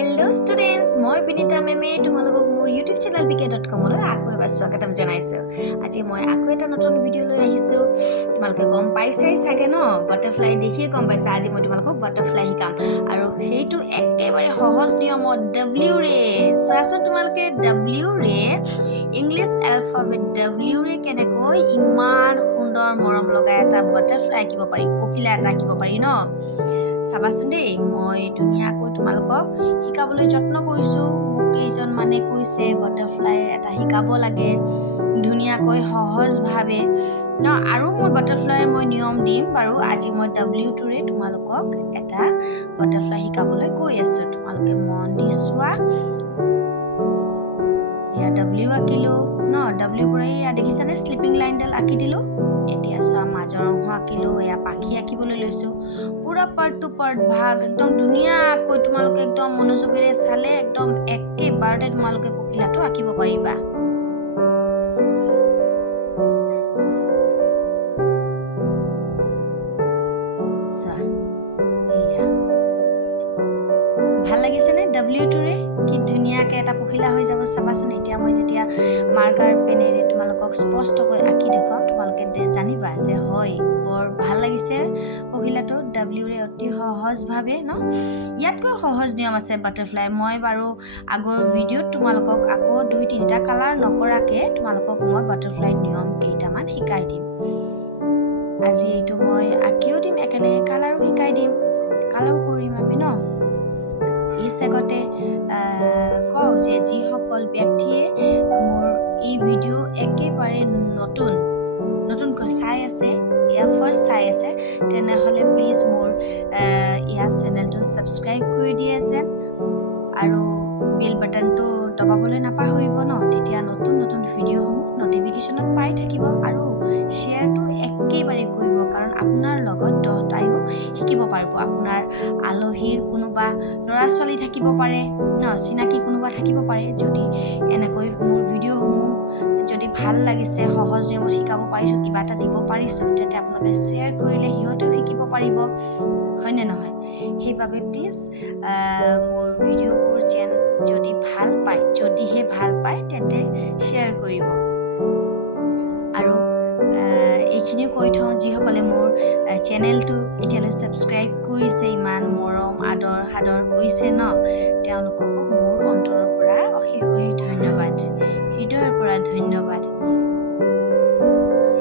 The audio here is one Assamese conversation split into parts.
Hello students, মই বিনিতা মেমে তোমালোকক মোৰ YouTube চেনেল bk.com লৈ আকৌ এবাৰ স্বাগতম জনাইছো। আজি মই আকৌ এটা নতুন ভিডিও লৈ আহিছো। তোমালোকে গম পাইছাই চাগে ন, বাটাৰফ্লাই দেখিয়ে গম পাইছা। আজি মই তোমালোকক বাটাৰফ্লাই শিকাম আৰু সেইটো একেবাৰে সহজ নিয়মত W ৰে। চাচোন তোমালোকে W ৰে ইংলিছ এলফাবেট W ৰে কেনেকৈ ইমান সুন্দৰ মৰম লগা এটা বাটাৰফ্লাই আঁকিব পাৰি, পখিলা এটা আঁকিব পাৰি ন। চাবাচোন দেই, মই ধুনীয়াকৈ তোমালোকক শিকাবলৈ যত্ন কৰিছোঁ। মোক কেইজন মানে কৈছে বাটাৰফ্লাই এটা শিকাব লাগে ধুনীয়াকৈ সহজভাৱে ন। আৰু মই বাটাৰফ্লাইৰ নিয়ম দিম বাৰু। আজি মই W2ৰে তোমালোকক এটা বাটাৰফ্লাই শিকাবলৈ গৈ আছোঁ। তোমালোকে মন দি চোৱা। এয়া W আঁকিলোঁ ন, W পৰা এয়া দেখিছানে শ্লিপিং লাইনডাল আঁকি দিলোঁ। এতিয়া চোৱা মাজৰ অংশ আঁকিলোঁ, এয়া পাখি আঁকিবলৈ লৈছোঁ। পুৰা পাৰ্ট টু পাৰ্ট ভাগ একদম ধুনীয়াকৈ তোমালোকে একদম মনোযোগেৰে চালে একদম একেবাৰতে তোমালোকে পখিলাটো আঁকিব পাৰিবা। ভাল লাগিছেনে W2ৰে? কি ধুনীয়াকৈ এটা পখিলা হৈ যাব চাবাচোন। এতিয়া মই যেতিয়া মাৰ্কাৰ পেনেৰে তোমালোকক স্পষ্টকৈ আঁকি দেখুৱাম, তোমালোকে জানিবা যে হয় বৰ ভাল লাগিছে পখিলাটো W ৰে অতি সহজভাৱে ন। ইয়াতকৈ সহজ নিয়ম আছে বাটাৰফ্লাই। মই বাৰু আগৰ ভিডিঅ'ত তোমালোকক আকৌ 2-3টা কালাৰ নকৰাকৈ তোমালোকক মই বাটাৰফ্লাই নিয়ম কেইটামান শিকাই দিম। আজি এইটো মই আঁকিও দিম, একেলগে কালাৰো শিকাই দিম, কালাৰো কৰিম আমি ন। এই চেগতে কওঁ যে যিসকল ব্যক্তিয়ে মোৰ এই ভিডিঅ' একেবাৰে নতুনকৈ চাই আছে, এয়া ফাৰ্ষ্ট চাই আছে, তেনেহ'লে প্লিজ মোৰ এয়া চেনেলটো ছাবস্ক্ৰাইব কৰি দিয়ে যেন, আৰু বেল বাটনটো দবাবলৈ নাপাহৰিব ন। তেতিয়া নতুন নতুন ভিডিঅ'সমূহ নটিফিকেশ্যনত পাই থাকিব। আৰু শ্বেয়াৰটো একেবাৰে কৰিব, কাৰণ আপোনাৰ লগত 10টায়ো শিকিব পাৰিব। আপোনাৰ আলহীৰ কোনোবা ল'ৰা ছোৱালী থাকিব পাৰে ন, চিনাকি কোনোবা থাকিব পাৰে। যদি এনেকৈ মোৰ ভিডিঅ'সমূহ যদি ভাল লাগিছে, সহজ নিয়মত শিকাব পাৰিছোঁ, কিবা এটা দিব পাৰিছোঁ, তেতিয়া আপোনালোকে শ্বেয়াৰ কৰিলে সিহঁতেও শিকিব পাৰিব, হয়নে নহয়? সেইবাবে প্লিজ মোৰ ভিডিঅ'বোৰ যদিহে ভাল পায় তেন্তে শ্বেয়াৰ কৰিব। আৰু এইখিনিও কৈ থওঁ, যিসকলে মোৰ চেনেলটো এতিয়ালৈ ছাবস্ক্ৰাইব কৰিছে, ইমান মৰম আদৰ সাদৰ কৰিছে ন, তেওঁলোককো মোৰ অন্তৰৰ পৰা অশেষ অশেষ ধন্যবাদ, হৃদয়ৰ পৰা ধন্যবাদ।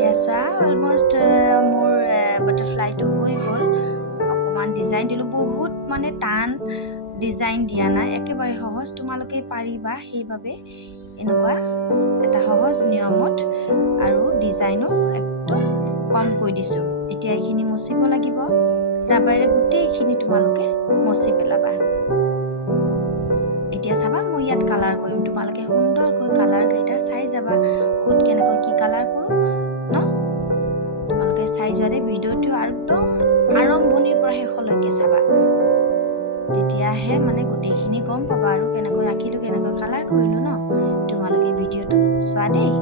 এয়া চোৱা, অলমষ্ট মোৰ বাটাৰফ্লাইটো হৈ গ'ল। অকণমান ডিজাইন দিলোঁ, বহুত মানে টান ডিজাইন দিয়া নাই, একেবাৰে সহজ, তোমালোকে পাৰিবা। সেইবাবে এনেকুৱা এটা সহজ নিয়মত আৰু ডিজাইনো একদম কমকৈ দিছোঁ। এতিয়া এইখিনি মচিব লাগিব, ৰাবাৰে গোটেইখিনি তোমালোকে মচি পেলাবা। এতিয়া চাবা, মই ইয়াত কালাৰ কৰিম, তোমালোকে সুন্দৰকৈ কালাৰকেইটা চাই যাবা, ক'ত কেনেকৈ কি কালাৰ কৰোঁ ন। তোমালোকে চাই যোৱাৰে ভিডিঅ'টো একদম আৰম্ভণিৰ পৰা শেষলৈকে চাবা, তেতিয়াহে মানে গোটেইখিনি গম পাবা আৰু কেনেকৈ আঁকিলোঁ, কেনেকৈ কালাৰ কৰিলোঁ ন। তোমালোকে ভিডিঅ'টো চোৱা দেই।